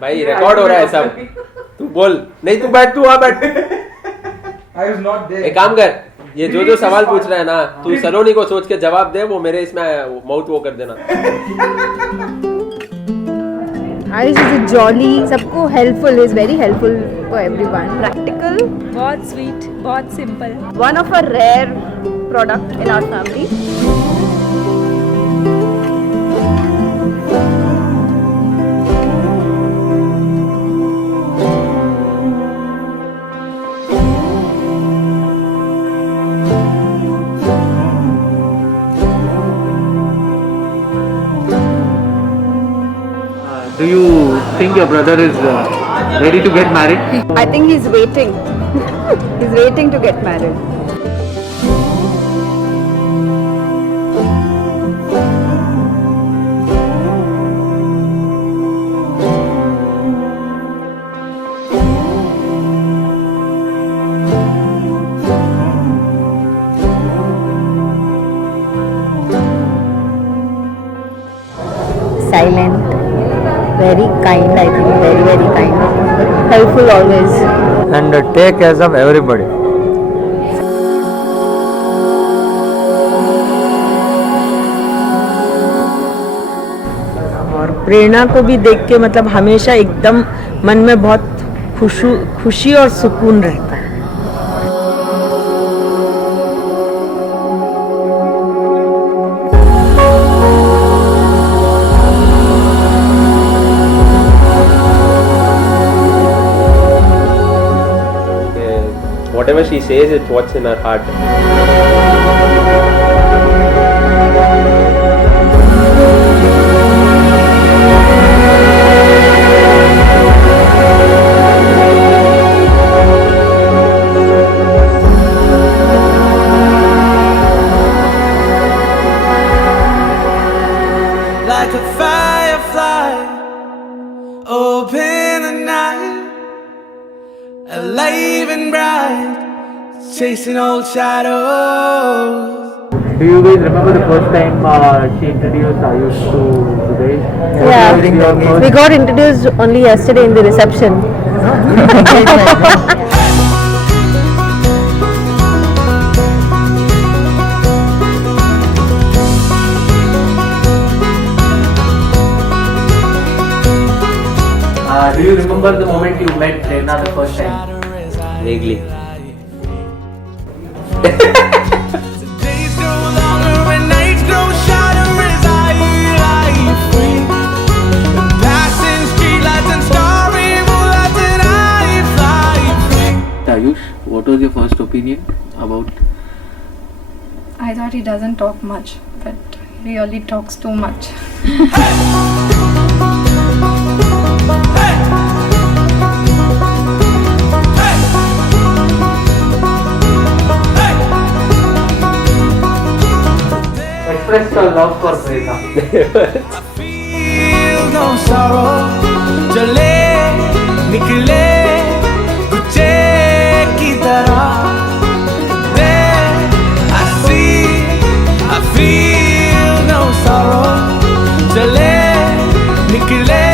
भाई रिकॉर्ड हो रहा है सब, तू बोल। नहीं तू बैठ, तू वहां बैठ। I was not there. एक काम कर, ये जो सवाल पूछ रहा है ना, तू सलोनी को सोच के जवाब दे, वो मेरे इसमें माउथ वो कर देना। आयुष इज जॉली, सबको helpful, is very helpful for everyone, practical, बहुत स्वीट, बहुत simple, one of a rare product in our family. Do you think your brother is ready to get married? I think he's waiting. He's waiting to get married. Silent, very kind, I think, very, very kind. Helpful always. And take care of everybody. और प्रेरणा को भी देख के मतलब हमेशा एकदम मन में बहुत खुशी और सुकून रहता है। Whatever she says, it's what's in her heart. Like a firefly, open the night, alive and bright, chasing old shadows. Do you guys remember the first time she introduced Ayush to you guys? Yeah, we got introduced only yesterday in the reception. Do you remember the moment you met Prerna the first time? Vaguely. Days grow longer and nights grow shorter as I free. Passing streetlights and starry moonlights and I fly free. Ayush, what was your first opinion about? I thought he doesn't talk much, but he really talks too much. Express your love for Prerna. I feel no sorrow. चले निकले गुच्छे की तरह. There I see, I feel no sorrow. चले निकले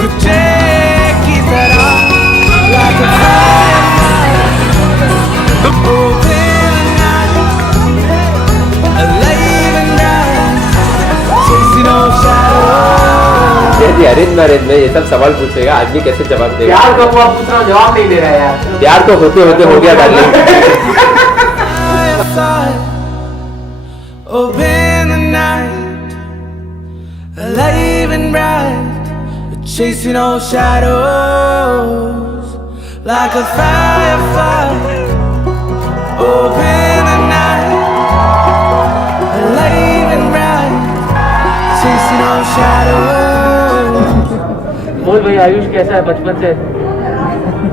गुच्छे की तरह. Like a firefly, open the night, alive and bright, chasing old shadows. यदि अरेंज मैरिज में ये सब सवाल पूछेगा, आदमी कैसे जवाब देगा? प्यार का हुआ पूछ रहा हूँ, जवाब नहीं दे रहा है यार। प्यार तो होते होते हो गया darling. Open the night, alive and bright, chasing old shadows like a firefly. Open the night, alive and bright, chasing old shadows. बोल भाई, आयुष कैसा है बचपन से?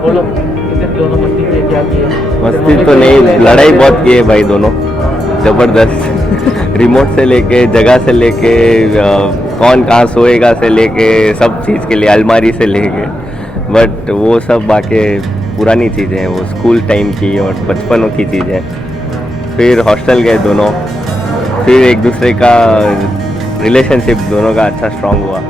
बोलो, किसे दोनों मस्ती किए, क्या किए? मस्ती तो नहीं, लड़ाई बहुत की है भाई दोनों, जबरदस्त। रिमोट से लेके, जगह से लेके, कौन कहाँ सोएगा से लेके, सब चीज़ के लिए, अलमारी से लेके, बट वो सब बाकी पुरानी चीज़ें हैं, वो स्कूल टाइम की और बचपनों की चीज़ें। फिर हॉस्टल गए दोनों, फिर एक दूसरे का रिलेशनशिप दोनों का अच्छा स्ट्रांग हुआ।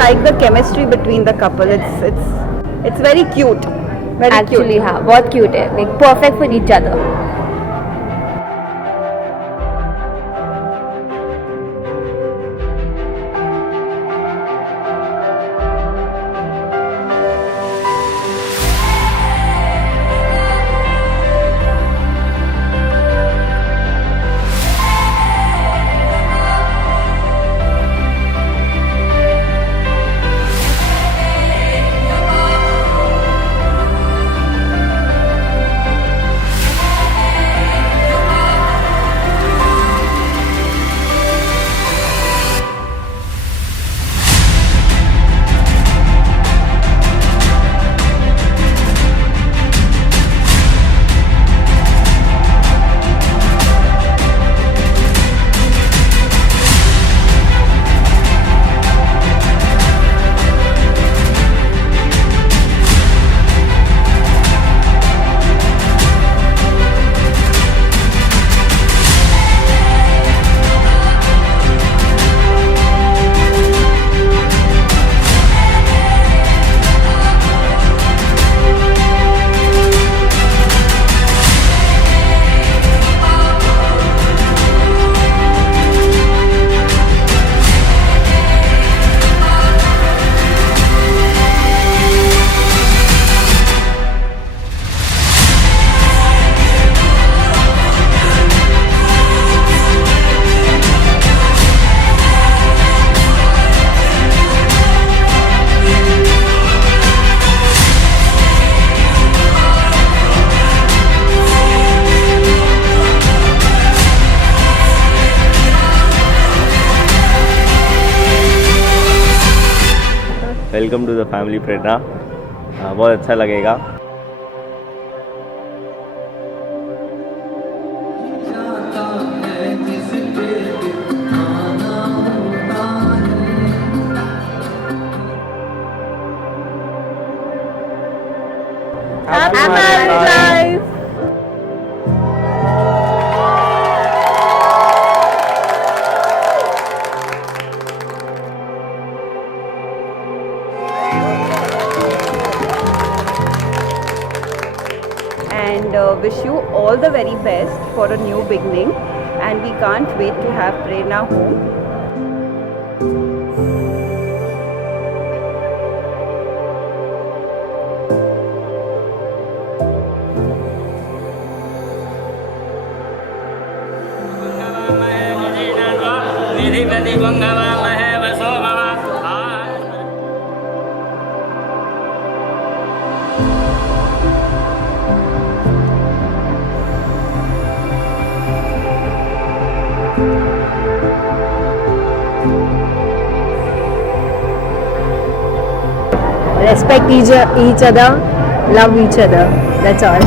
like the chemistry between the couple. It's very cute. Very actually cute. हाँ बहुत क्यूट है, like perfect for each other. Welcome to the family Prerna. बहुत अच्छा लगेगा. Happy married life. And wish you all the very best for a new beginning, and we can't wait to have Prerna home. Respect each other, love each other. That's all.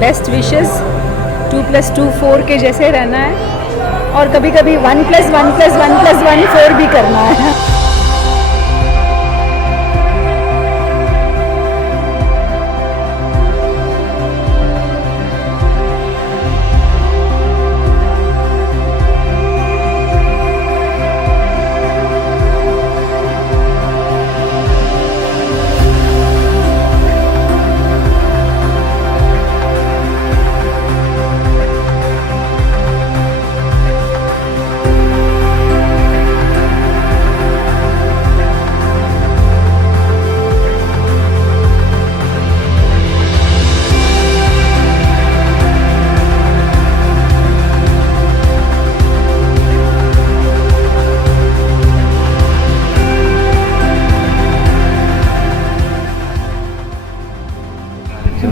Best wishes. 2+2 4 के जैसे रहना है, और कभी कभी 1+1+1+1 4 भी करना है.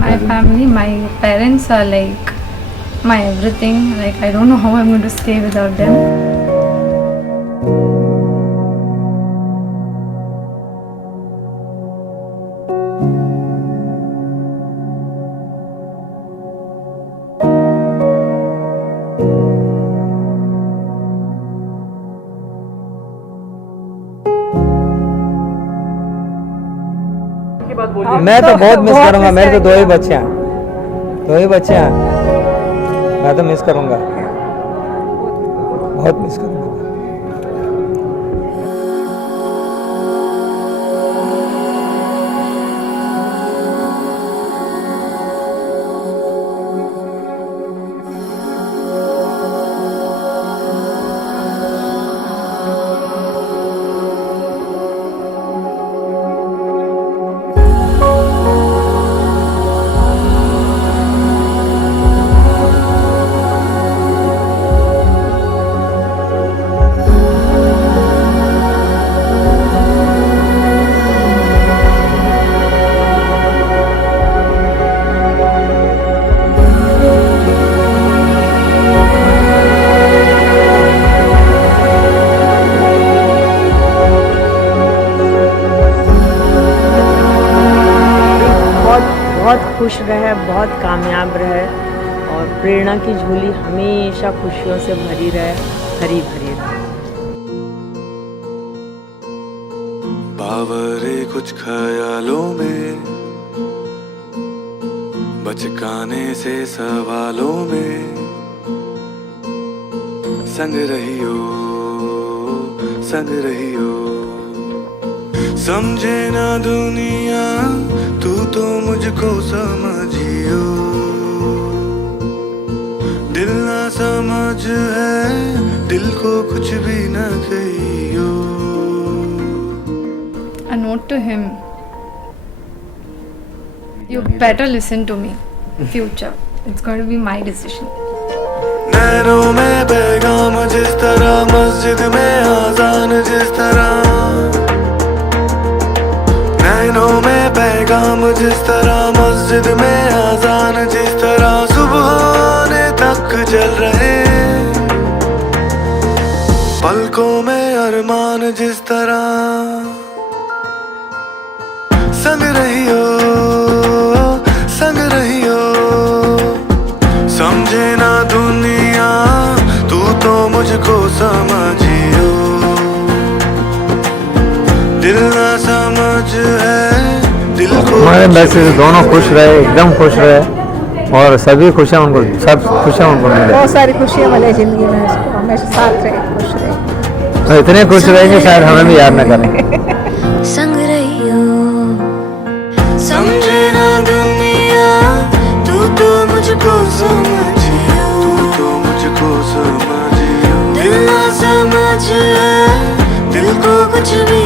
My family, my parents are like my everything. Like I don't know how I'm going to stay without them. मैं तो बहुत मिस करूंगा. मेरे तो दो ही बच्चे हैं. मैं तो मिस करूंगा, बहुत मिस करूंगा। बहुत खुश रहे, बहुत कामयाब रहे और प्रेरणा की झोली हमेशा खुशियों से भरी रहे, हरी भरी रहे। बावरे कुछ ख्यालों में, बचकाने से सवालों में, संग रहियो, संग रहियो। समझे ना दुनिया तू तो मुझको समझियो, दिल ना समझ है, दिल को कुछ भी न कहियो। A note to him. You better listen to me. Future. It's going to be my decision. नैनों में पैगाम जिस तरह, मस्जिद में आजान जिस तरह, नैनों में पैगाम जिस तरह, मस्जिद में आजान जिस तरह, सुबहाने तक चल रहे, पलकों में अरमान जिस तरह, संग रहियो, संग रहियो। समझे ना दुनिया तू तो मुझको समझियो, दिल ना समझ है, दिल को। हमारे मैसेज दोनों खुश रहे, एकदम खुश रहे और सभी खुशियाँ उनको, सब खुशियाँ उनको मिले। बहुत सारी खुशियाँ मिले जिंदगी में उसको, हमेशा साथ रहे, खुश रहे। तो इतने खुश रहेंगे शायद हमें भी याद न करें। संग रहियो, समझे ना दुनिया तू तो मुझको समझियो, तू तो मुझको समझियो, दिल ना समझ है, दिल को कुछ भी